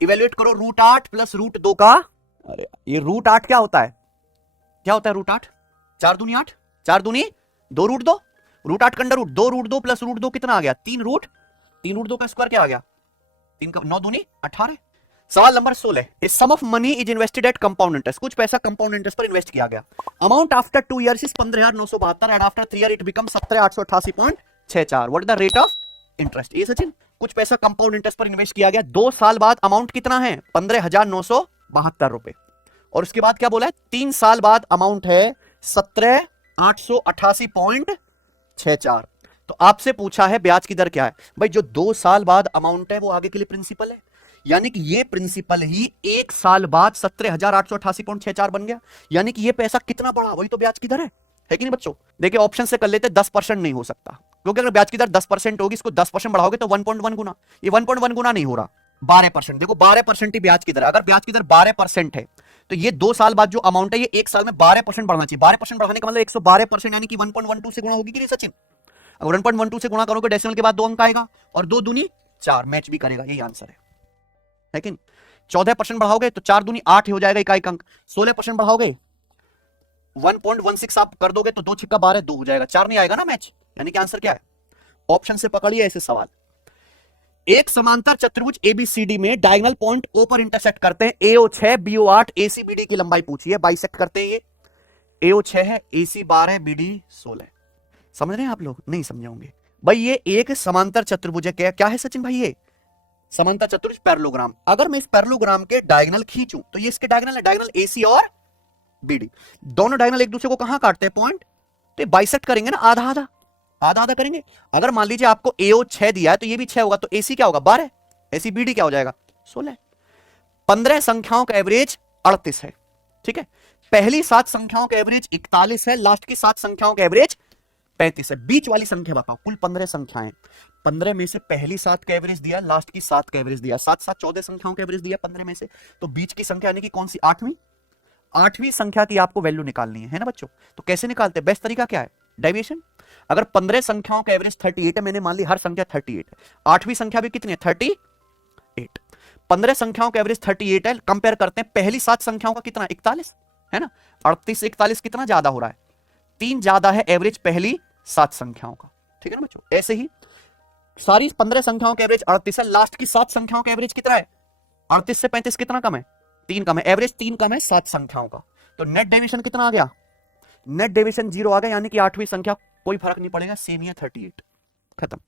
Evaluate करो √8 plus √2 का, अरे ये √8 क्या होता है, क्या होता है √8? 4 दूनी 8, 4 दूनी 2 √2, √8 का अंडर रूट 2 √2 प्लस √2 कितना आ गया 3 √2 का स्क्वायर क्या आ गया 3 का 9 दूनी 18। सवाल number 16, a sum of money is invested at compound interest, कुछ पैसा कंपाउंड इंटरेस्ट पर इन्वेस्ट किया गया। Amount after 2 years is 15,972 and after 3 year it become 17,888.64। What is the rate of interest? ये सचिन कुछ पैसा कंपाउंड इंटरेस्ट पर इन्वेस्ट किया गया, 2 साल बाद अमाउंट कितना है 15,972 रुपए, और उसके बाद क्या बोला है 3 साल बाद अमाउंट है 17,888.64। तो आपसे पूछा है ब्याज की दर क्या है भाई, जो 2 साल बाद अमाउंट है वो आगे के लिए प्रिंसिपल है, यानी कि ये प्रिंसिपल ही 1 साल बाद 17,888.64 बन गया, यानी कि ये पैसा कितना बढ़ा वही तो ब्याज की दर है कि नहीं बच्चों? देखिए ऑप्शन से कर लेते 10% नहीं हो सकता, क्योंकि अगर ब्याज की दर 10% होगी, इसको 10% बढ़ाओगे तो 1.1 गुना, ये 1.1 गुना नहीं हो रहा, 12%। देखो 12% ही ब्याज की दर, अगर ब्याज की दर 12% है तो ये 2 साल बाद जो अमाउंट है ये 1 साल में 12% बढ़ना चाहिए। 12% बढ़ाने का मतलब 112% यानी कि 1.12 से गुणा होगी कि नहीं सचिन? अगर 1.12 से गुणा करोगे डेसिमल के बाद 2 अंक आएगा, और 2 दूनी 4 मैच भी करेगा, यही आंसर है कि नहीं? 14% बढ़ाओगे तो 4 दूनी 8 ही हो जाएगा, इकाई अंक। 16% बढ़ाओगे 1.16 आप कर दोगे तो 2 छिक्का 12 2 हो जाएगा, 4 नहीं आएगा ना मैच, यानी कि आंसर क्या है? ऑप्शन से पकड़िए ऐसे सवाल। एक समांतर चतुर्भुज एबीसीडी में डायगोनल पॉइंट ओ पर इंटरसेक्ट करते हैं, एओ 6 बीओ 8 एसी बीडी की लंबाई पूछी है, बाइसेक्ट करते हैं, ये एओ 6 है एसी 12 बीडी 16। समझ रहे हैं आप लोग? नहीं समझे होंगे भाई, ये एक समांतर चतुर्भुज है। क्या है सचिन भाई? ये समांतर चतुर्भुज पैरेललोग्राम। अगर मैं इस पैरेललोग्राम के डायगोनल खींचूं तो ये इसके डायगोनल है, डायगोनल एसी और बीडी, दोनों डायगोनल एक दूसरे को कहां काटते हैं पॉइंट, तो बाइसेक्ट करेंगे ना, आधा आधा आधा आधा करेंगे। अगर मान लीजिए आपको एओ 6 दिया है तो ये भी 6 होगा, तो एसी क्या होगा 12, एसी बीडी क्या हो जाएगा 16। 15 संख्याओं का एवरेज 38 है, ठीक है। पहली 7 संख्याओं का एवरेज 41 है, लास्ट की 7 संख्याओं का एवरेज 35 है। बीच वाली संख्या बताओ, कुल 15 संख्याएं, 15 में से पहली 7 का एवरेज दिया, लास्ट की 7 का एवरेज दिया, 7 7 14 संख्याओं का एवरेज दिया 15 में से, तो बीच की संख्या यानी कि कौन सी 8वीं संख्या की आपको वैल्यू निकालनी है ना बच्चों? तो कैसे निकालते हैं? बेस्ट तरीका क्या है? डेविएशन। अगर 15 संख्याओं का एवरेज 38 है, मैंने मान ली हर संख्या 38 है, 8वीं संख्या भी कितनी है 38, 15 संख्याओं का एवरेज 38 है, कंपेयर करते हैं पहली 7 संख्याओं का कितना 41 है ना, 38 से 41 कितना ज्यादा हो रहा है, 3 ज्यादा है एवरेज पहली 7 संख्याओं का, ठीक है ना बच्चों? ऐसे ही सारी 15 संख्याओं का एवरेज 38 है, लास्ट की 7 संख्याओं का एवरेज कितना है 38 से 35 कितना कम है 3 कम है, एवरेज 3 कम है 7 संख्याओं का, तो नेट डेविएशन कितना आ गया? नेट डेविएशन 0 आ गया, यानी कि 8वीं संख्या कोई फर्क नहीं पड़ेगा, सेम ही है 38, खत्म।